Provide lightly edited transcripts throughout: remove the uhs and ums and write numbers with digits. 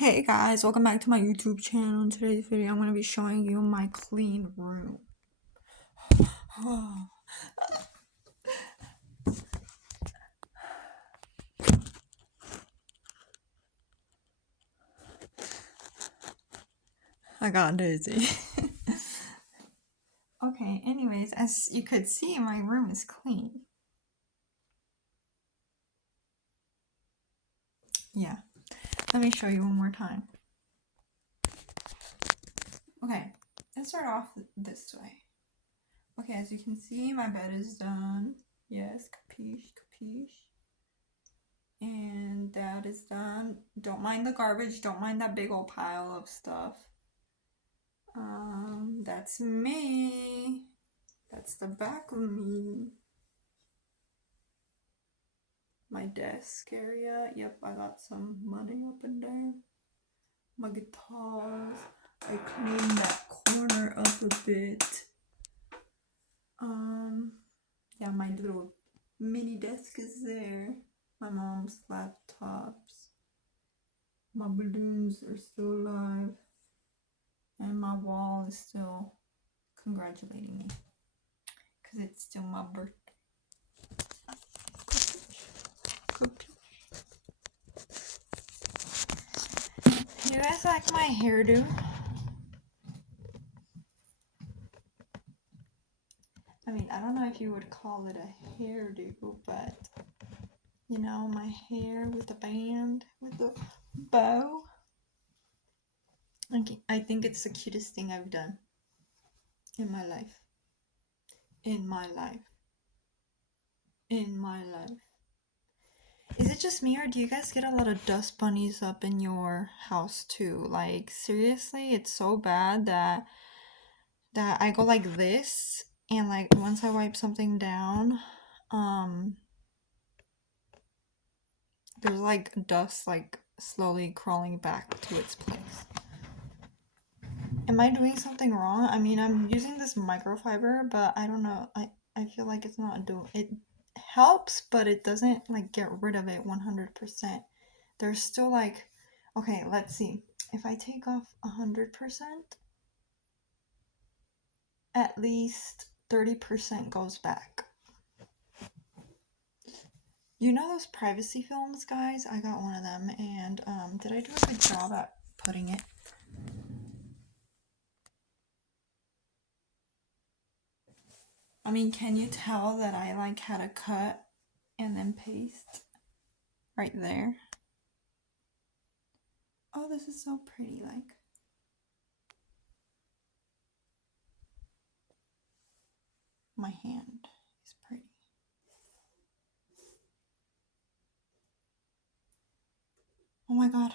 Hey guys, welcome back to my YouTube channel. In today's video, I'm going to be showing you my clean room. I got dizzy. Okay, anyways, as you could see, my room is clean. Yeah, let me show you one more time. Okay, let's start off this way. Okay, as you can see, my bed is done. Yes, capiche, capiche. And that is done. Don't mind the garbage. Don't mind that big old pile of stuff. That's me. That's the back of me. My desk area. Yep, I got some money up in there. My guitars. I cleaned that corner up a bit. Yeah, my little mini desk is there. My mom's laptops. My balloons are still alive. And my wall is still congratulating me. Because it's still my birthday. You guys like my hairdo? I mean, I don't know if you would call it a hairdo, but you know, my hair with the band, with the bow. I think it's the cutest thing I've done in my life. In my life. In my life. Is it just me, or do you guys get a lot of dust bunnies up in your house too? Like, seriously, it's so bad that I go like this, and like once I wipe something down, there's like dust like slowly crawling back to its place. Am I doing something wrong? I mean, I'm using this microfiber, but I don't know. I feel like it's not doing it. Helps, but it doesn't like get rid of it 100%. There's still like, okay, let's see. If I take off 100%, at least 30% goes back. You know those privacy films, guys? I got one of them, and did I do a good job at putting it? I mean, can you tell that I like had a cut and then paste right there? Oh, this is so pretty, like. My hand is pretty. Oh my god.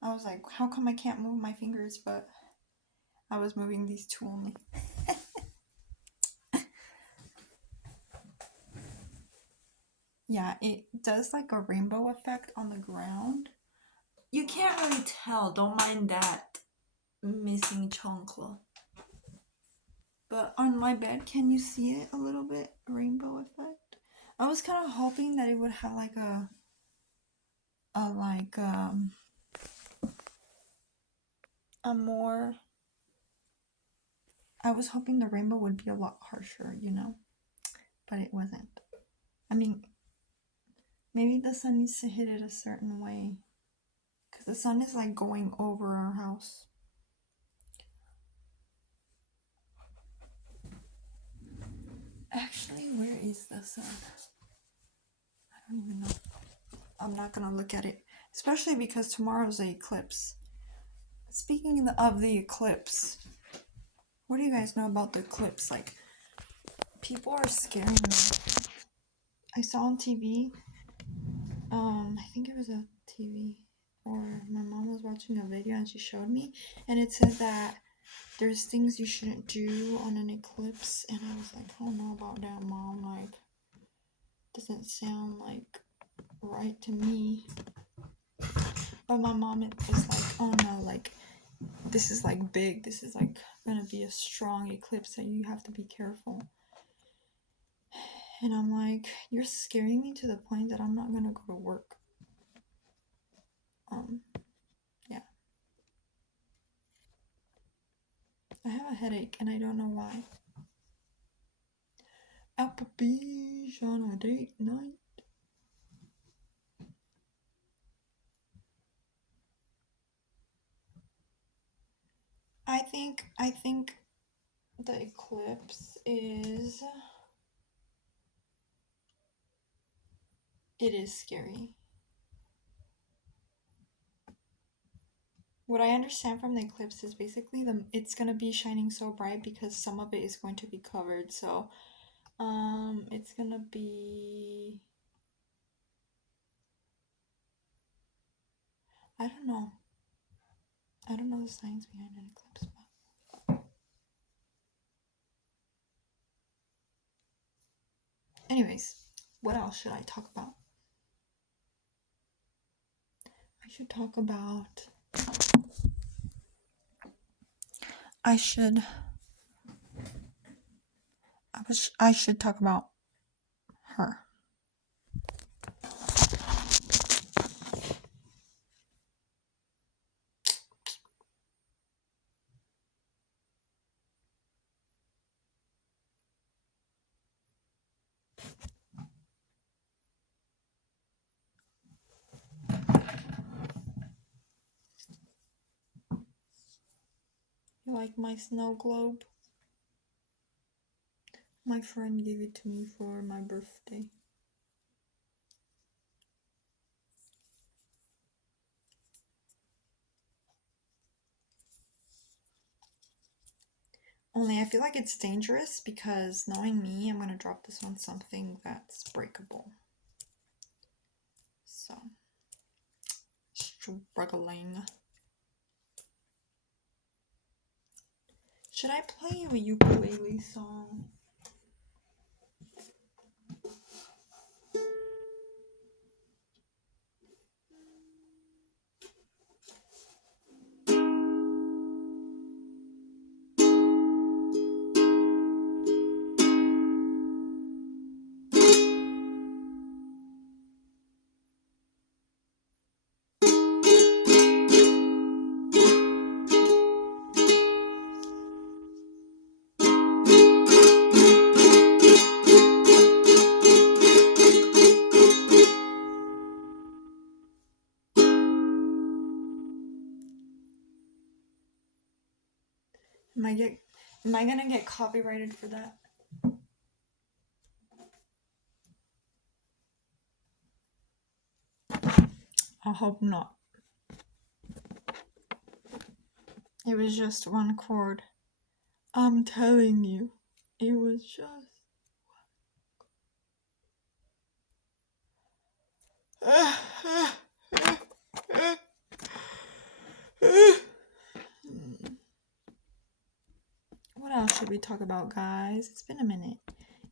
I was like, how come I can't move my fingers? But I was moving these two only. Yeah, it does like a rainbow effect on the ground. You can't really tell. Don't mind that missing chancla. But on my bed, can you see it a little bit? Rainbow effect. I was kind of hoping that it would have like a more. I was hoping the rainbow would be a lot harsher, you know, but it wasn't. I mean, maybe the sun needs to hit it a certain way, because the sun is like going over our house. Actually, where is the sun? I don't even know. I'm not gonna look at it, especially because tomorrow's the eclipse. Speaking of the eclipse, what do you guys know about the eclipse? Like, people are scaring me. I saw on TV, I think it was a TV, or my mom was watching a video and she showed me, and it said that there's things you shouldn't do on an eclipse, and I was like, I don't know about that, Mom. Like, doesn't sound like right to me. But my mom is like, oh no, like, this is like big. This is like gonna be a strong eclipse, so you have to be careful. And I'm like, you're scaring me to the point that I'm not gonna go to work. yeah. I have a headache and I don't know why. Applebee's on a date night. I think the eclipse is, it is scary. What I understand from the eclipse is basically it's gonna be shining so bright because some of it is going to be covered. So, it's gonna be, I don't know. I don't know the science behind an eclipse, but anyways, what else should I talk about? I should talk about. I should talk about her. You like my snow globe? My friend gave it to me for my birthday. Only I feel like it's dangerous because knowing me, I'm gonna drop this on something that's breakable. So, struggling. Should I play you a ukulele song? Am I gonna get copyrighted for that? I hope not. It was just one chord. I'm telling you, it was just What else should we talk about, guys? It's been a minute.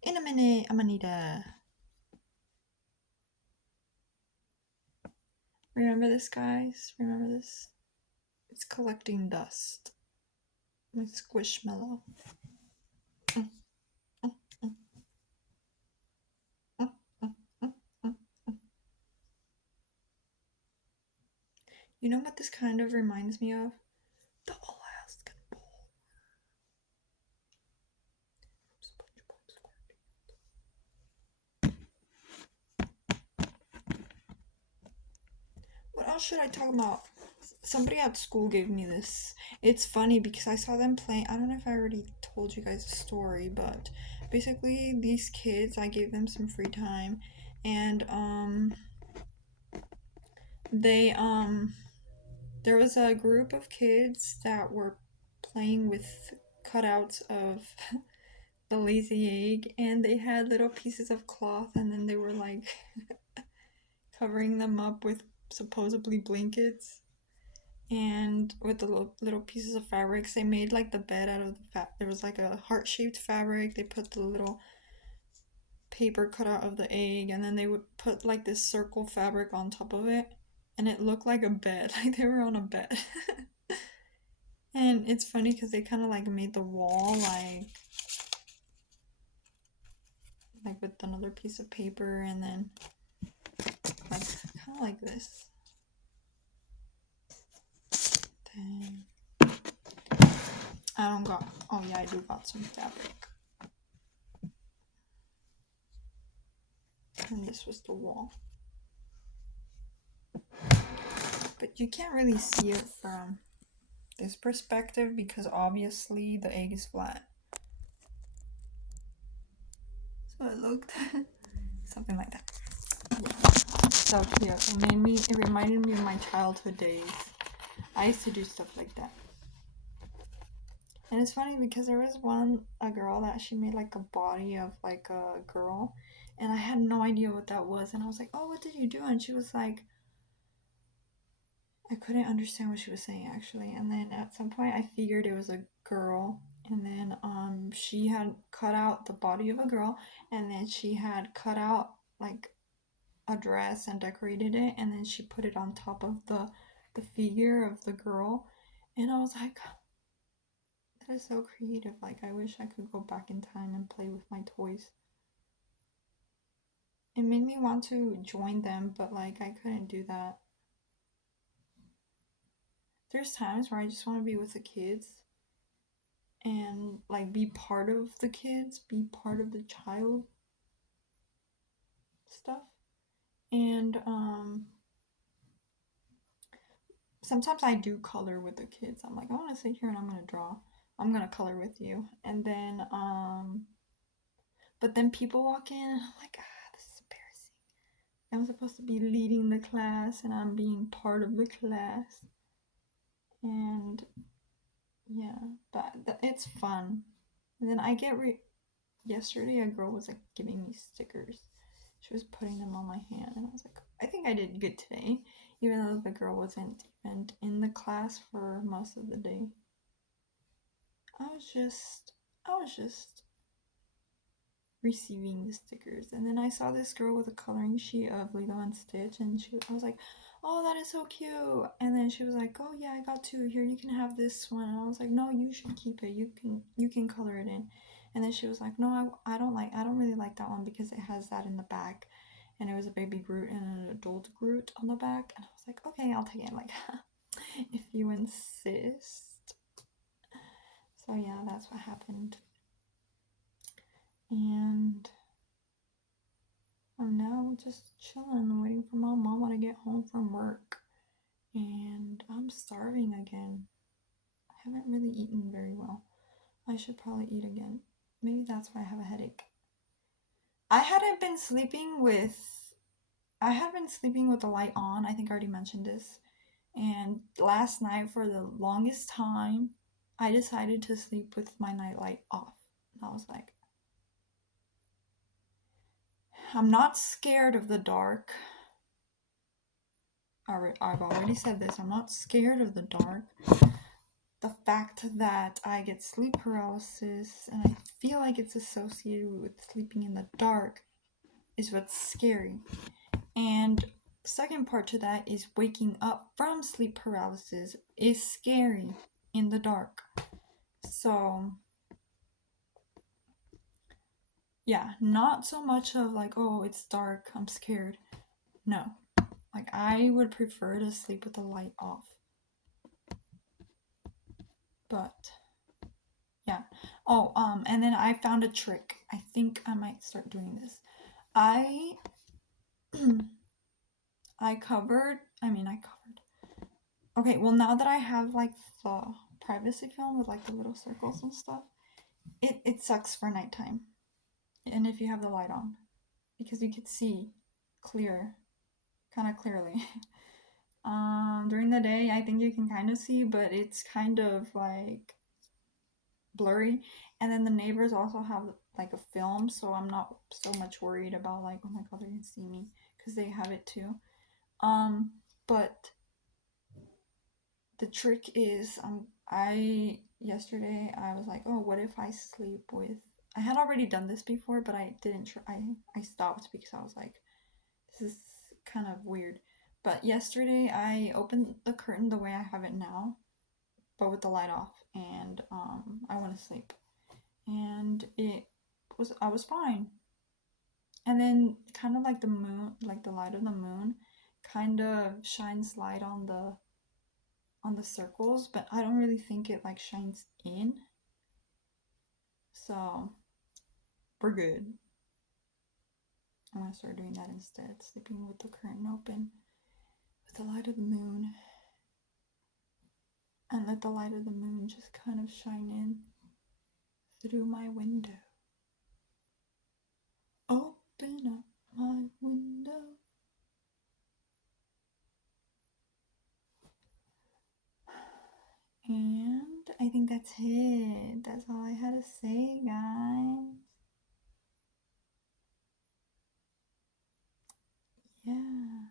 In a minute, I'm gonna need a. Remember this, guys? Remember this? It's collecting dust. My squishmallow. You know what this kind of reminds me of? The Alaskan Bowl. What else should I talk about? Somebody at school gave me this. It's funny because I saw them playing. I don't know if I already told you guys the story, but basically these kids, I gave them some free time, and they there was a group of kids that were playing with cutouts of the lazy egg, and they had little pieces of cloth, and then they were like covering them up with supposedly blankets, and with the little pieces of fabrics. They made like the bed out of the there was like a heart-shaped fabric. They put the little paper cutout of the egg, and then they would put like this circle fabric on top of it, and it looked like a bed. Like they were on a bed. And it's funny because they kind of like made the wall like with another piece of paper, and then like kind of like this. Then I don't got, oh yeah, I do got some fabric. And this was the wall. But you can't really see it from this perspective because obviously the egg is flat. So it looked something like that. Yeah. So cute. It reminded me of my childhood days. I used to do stuff like that. And it's funny because there was a girl that she made like a body of like a girl, and I had no idea what that was, and I was like, oh, what did you do? And she was like, I couldn't understand what she was saying actually. And then at some point I figured it was a girl, and then she had cut out the body of a girl, and then she had cut out like a dress and decorated it, and then she put it on top of the figure of the girl. And I was like, that is so creative. Like, I wish I could go back in time and play with my toys. It made me want to join them, but like I couldn't do that. There's times where I just want to be with the kids and like be part of the kids, be part of the child stuff. And sometimes I do color with the kids. I'm like, I want to sit here and I'm gonna draw. I'm gonna color with you. And then but then people walk in and I'm like, this is embarrassing. I'm supposed to be leading the class and I'm being part of the class. And yeah, but it's fun. And then I get yesterday a girl was like giving me stickers. She was putting them on my hand and I was like, I think I did good today, even though the girl wasn't even in the class for most of the day. I was just receiving the stickers. And then I saw this girl with a coloring sheet of Lilo and Stitch, and I was like, oh, that is so cute. And then she was like, oh yeah, I got two. Here, you can have this one. And I was like, no, you should keep it. You can color it in. And then she was like, no, I don't really like that one because it has that in the back. And it was a baby Groot and an adult Groot on the back. And I was like, okay, I'll take it. Like, if you insist. So yeah, that's what happened. And I'm now just chilling, waiting for my mama to get home from work. And I'm starving again. I haven't really eaten very well. I should probably eat again. Maybe that's why I have a headache. I had been sleeping with the light on. I think I already mentioned this. And last night, for the longest time, I decided to sleep with my nightlight off. And I was like, I'm not scared of the dark. I've already said this. I'm not scared of the dark. The fact that I get sleep paralysis and I feel like it's associated with sleeping in the dark is what's scary. And second part to that is waking up from sleep paralysis is scary in the dark. So yeah, not so much of like, oh, it's dark, I'm scared. No. Like, I would prefer to sleep with the light off. But yeah. Oh, and then I found a trick. I think I might start doing this. I covered. Okay, well, now that I have like the privacy film with like the little circles and stuff, it sucks for nighttime. And if you have the light on, because you could see kind of clearly. During the day, I think you can kind of see, but it's kind of like blurry. And then the neighbors also have like a film, so I'm not so much worried about like, oh my god, they're gonna see me, because they have it too. But the trick is, yesterday I was like, oh, what if I sleep with, I had already done this before, but I didn't I stopped because I was like, this is kind of weird. But yesterday I opened the curtain the way I have it now, but with the light off, and I went to sleep, and I was fine. And then kind of like the moon, like the light of the moon kind of shines light on the on the circles, but I don't really think it like shines in. So we're good. I'm gonna start doing that instead, sleeping with the curtain open with the light of the moon, and let the light of the moon just kind of shine in through my window. Open up my window. And I think that's it. That's all I had to say, guys. Yeah.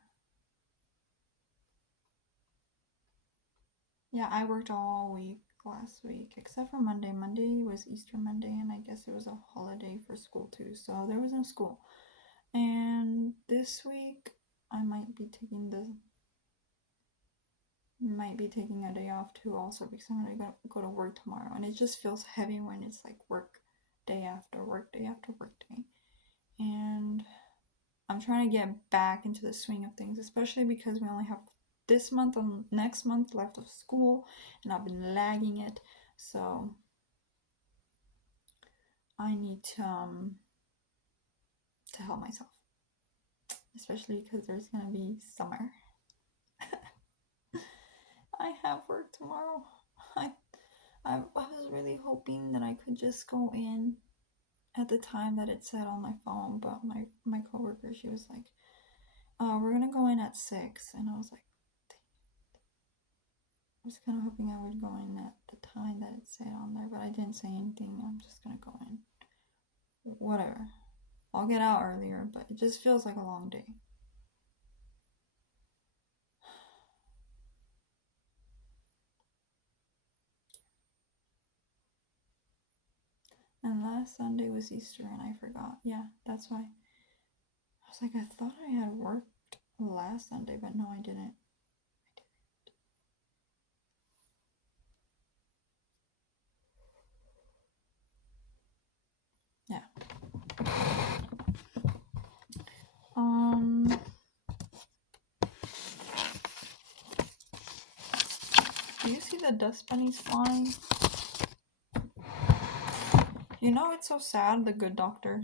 Yeah, I worked all week last week, except for Monday. Monday was Easter Monday, and I guess it was a holiday for school too, so there was no school. And this week, I might be taking a day off too, also because I'm gonna go to work tomorrow, and it just feels heavy when it's like work day after work day after work day. And I'm trying to get back into the swing of things, especially because we only have this month and next month left of school, and I've been lagging it. So I need to help myself, especially because there's gonna be summer. I have work tomorrow. I was really hoping that I could just go in at the time that it said on my phone, but my coworker, she was like, we're gonna go in at 6, and I was like, I was kind of hoping I would go in at the time that it said on there, but I didn't say anything. I'm just gonna go in. Whatever. I'll get out earlier, but it just feels like a long day. And last Sunday was Easter, and I forgot. Yeah, that's why. I was like, I thought I had worked last Sunday, but no, I didn't. Yeah. Do you see the dust bunnies flying? You know, it's so sad. The Good Doctor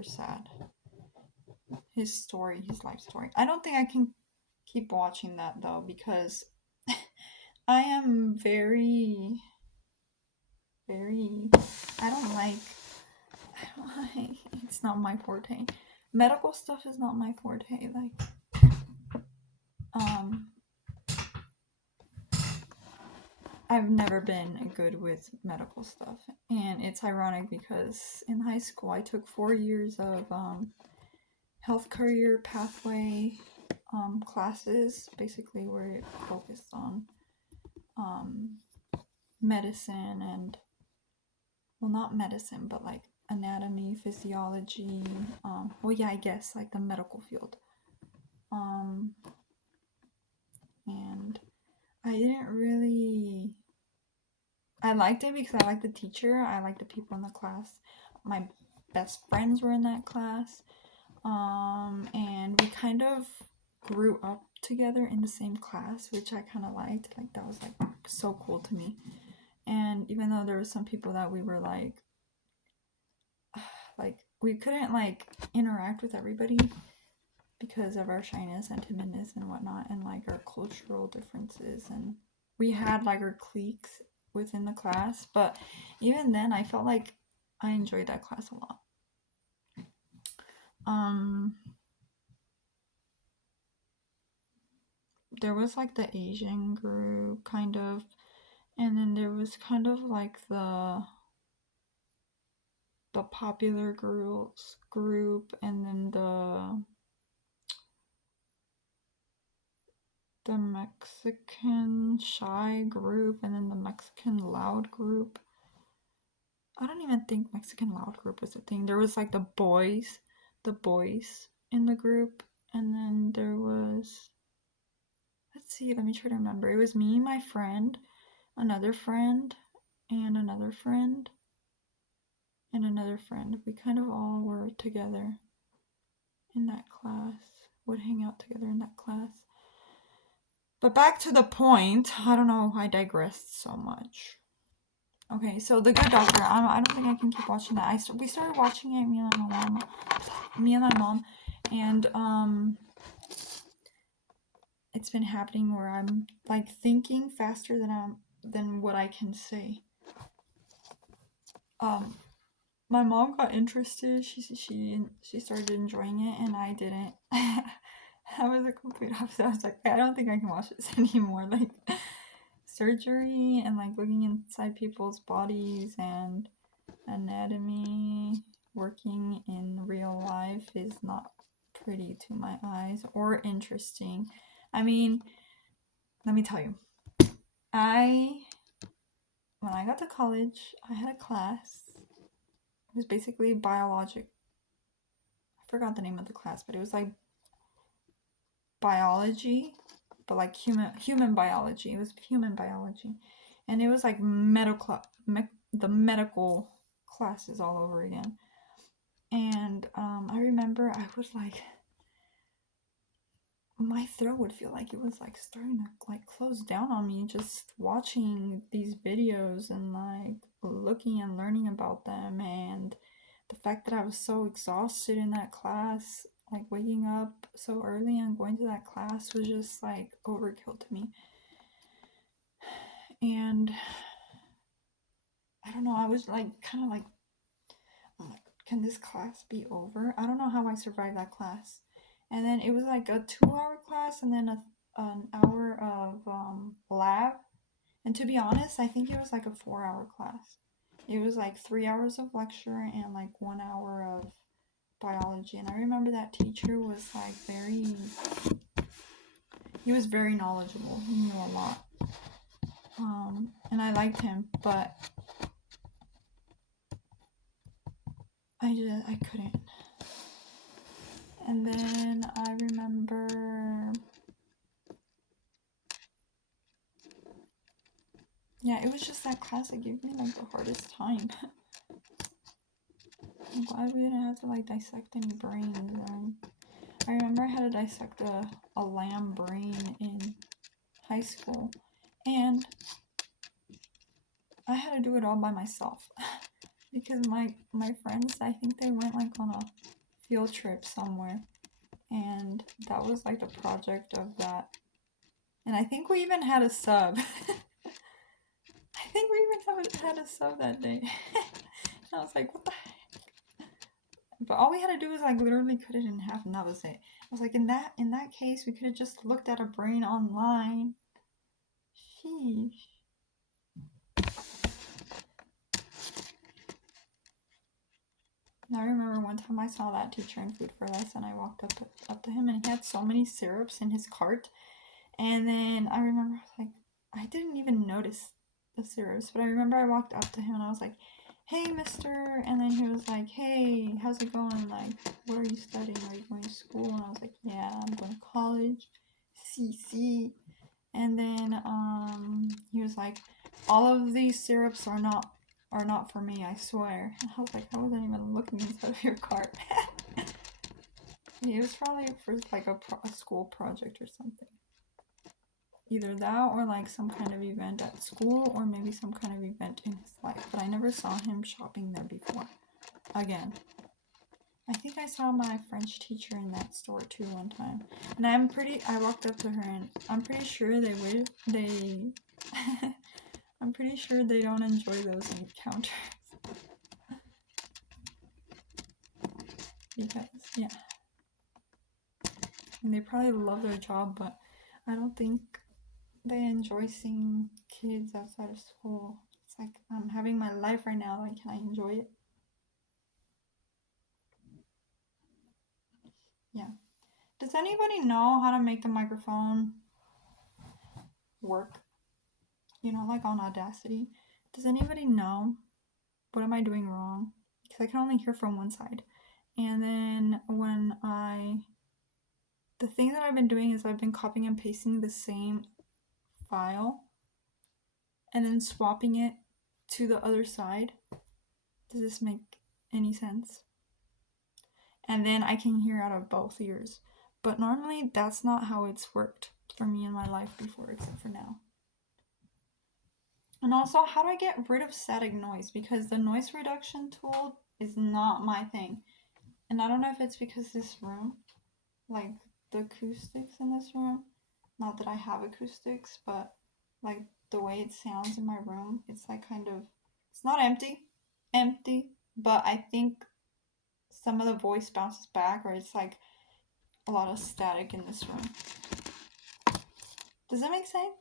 is sad. His life story. I don't think I can keep watching that though, because I am very, very. I don't like. It's not my forte. Medical stuff is not my forte. I've never been good with medical stuff, and it's ironic because in high school I took 4 years of health career pathway classes, basically where it focused on medicine and, well, not medicine, but like anatomy, physiology. Well, yeah, I guess like the medical field. And I didn't really. I liked it because I liked the teacher. I liked the people in the class. My best friends were in that class. And we kind of grew up together in the same class, which I kind of liked. Like, that was like so cool to me. And even though there were some people that we were like we couldn't like interact with everybody because of our shyness and timidness and whatnot, and like our cultural differences, and we had like our cliques within the class, but even then I felt like I enjoyed that class a lot. There was like the Asian group kind of, and then there was kind of like the popular girls group, and then the Mexican shy group, and then the Mexican loud group. I don't even think Mexican loud group was a thing. There was like the boys in the group, and then there was, let's see, let me try to remember. It was me, my friend, another friend, and another friend, and another friend. We kind of all were together in that class, would hang out together in that class. But back to the point. I don't know. I digressed so much. Okay, so The Good Doctor. I don't think I can keep watching that. We started watching it. Me and my mom, and it's been happening where I'm like thinking faster than what I can say. My mom got interested. She started enjoying it, and I didn't. I was a complete opposite. I was like, I don't think I can watch this anymore. Like surgery and like looking inside people's bodies and anatomy working in real life is not pretty to my eyes or interesting. I mean, let me tell you. When I got to college, I had a class. It was basically biologic. I forgot the name of the class, but it was like biology, but like human biology. It was human biology, and it was like the medical classes all over again. And I remember I was like, my throat would feel like it was like starting to like close down on me just watching these videos and like looking and learning about them, and the fact that I was so exhausted in that class, like waking up so early and going to that class was just like overkill to me. And I don't know, I was like kind of like, I'm like, can this class be over? I don't know how I survived that class. And then it was like a 2-hour class and then an hour of lab. And to be honest, I think it was like a 4-hour class. It was like 3 hours of lecture and like 1 hour of biology. And I remember that teacher was like he was very knowledgeable. He knew a lot. And I liked him, but I couldn't. And then I remember, yeah, it was just that class that gave me like the hardest time. I'm glad we didn't have to like dissect any brains. I remember I had to dissect a lamb brain in high school, and I had to do it all by myself because my friends, I think they went like on a field trip somewhere, and that was like the project of that. And I think we even had a sub. I think we even had a sub that day. And I was like, what the heck? But all we had to do was like literally cut it in half, and that was it. I was like, in that case, we could have just looked at a brain online. Sheesh. I remember one time I saw that teacher in Food for Less, and I walked up to him, and he had so many syrups in his cart. And then I remember I was like, I didn't even notice the syrups, but I remember I walked up to him and I was like, hey, mister. And then he was like, hey, how's it going? Like, what are you studying? Are you going to school? And I was like, yeah, I'm going to college. CC. And then he was like, all of these syrups are not for me, I swear. And I was like, I wasn't even looking inside of your cart. It was probably for like a school project or something. Either that or like some kind of event at school, or maybe some kind of event in his life. But I never saw him shopping there before. Again. I think I saw my French teacher in that store too one time. And I walked up to her and I'm pretty sure I'm pretty sure they don't enjoy those encounters. Because, yeah. And they probably love their job, but I don't think they enjoy seeing kids outside of school. It's like, I'm having my life right now, like, can I enjoy it? Yeah. Does anybody know how to make the microphone work? You know, like on Audacity? Does anybody know? What am I doing wrong? Because I can only hear from one side. And then the thing that I've been doing is I've been copying and pasting the same file and then swapping it to the other side. Does this make any sense? And then I can hear out of both ears. But normally that's not how it's worked. for me in my life before, except for now. And also, how do I get rid of static noise? Because the noise reduction tool is not my thing. And I don't know if it's because this room, like the acoustics in this room, not that I have acoustics, but like the way it sounds in my room, it's like kind of, it's not empty, but I think some of the voice bounces back, or it's like a lot of static in this room. Does that make sense?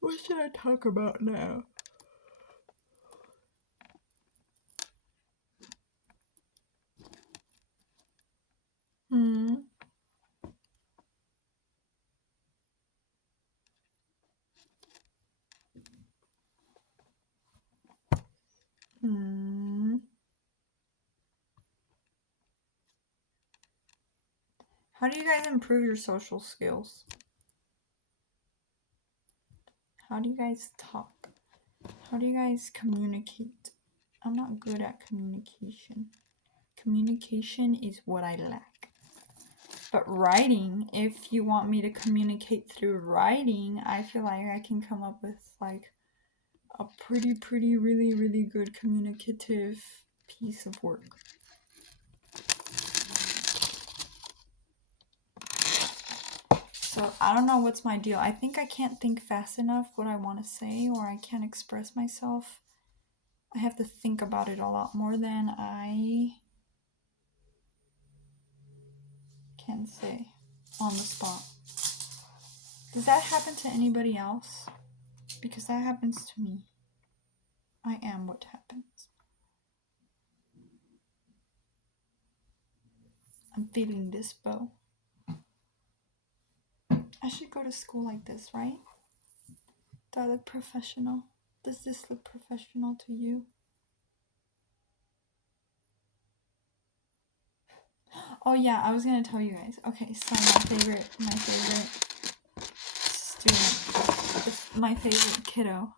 What should I talk about now? Hmm. How do you guys improve your social skills? How do you guys talk? How do you guys communicate? I'm not good at communication. Communication is what I lack. But writing, if you want me to communicate through writing, I feel like I can come up with like a pretty, really good communicative piece of work. So I don't know what's my deal. I think I can't think fast enough what I want to say, or I can't express myself. I have to think about it a lot more than I can say on the spot. Does that happen to anybody else? Because that happens to me. I am what happens. I'm feeling this bow. I should go to school like this, right? Do I look professional? Does this look professional to you? Oh yeah, I was gonna tell you guys. Okay, so my favorite student, my favorite kiddo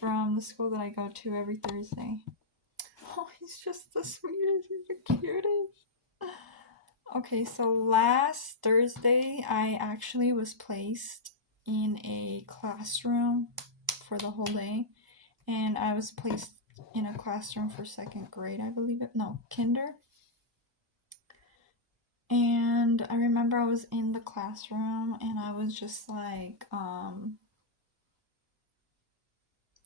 from the school that I go to every Thursday. Oh, he's just the sweetest, he's the cutest. Okay, so last Thursday, I actually was placed in a classroom for the whole day, and I was placed in a classroom for second grade, I believe it. No, kinder. And I remember I was in the classroom and I was just like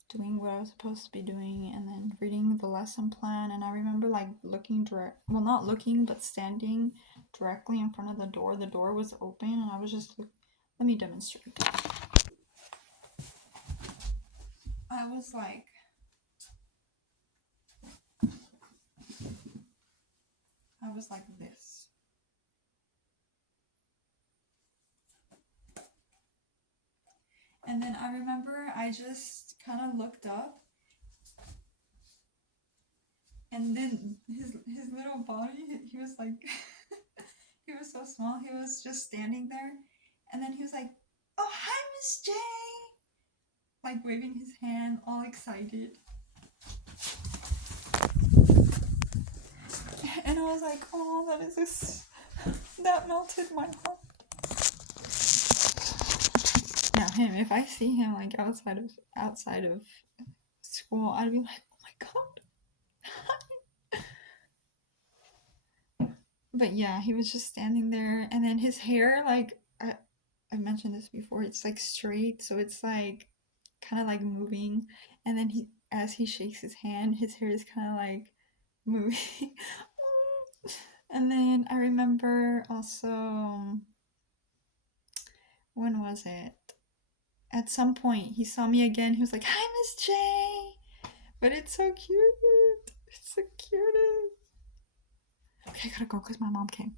doing what I was supposed to be doing, and then reading the lesson plan. And I remember like not looking, but standing directly in front of the door. The door was open and I was just, let me demonstrate. I was like, this. And then I remember I just kind of looked up, and then his little body, he was like, he was so small, he was just standing there, and then he was like, "Oh, hi, Miss J," like waving his hand, all excited. And I was like, oh, that melted my heart. Now him, if I see him like outside of school, I'd be like, oh my god. But yeah, he was just standing there, and then his hair, like I mentioned this before, it's like straight, so it's like kind of like moving, and then as he shakes his hand, his hair is kind of like moving. And then I remember also, when was it? At some point, he saw me again. He was like, "Hi, Miss J." But it's so cute. It's the cutest. Okay, I gotta go because my mom came.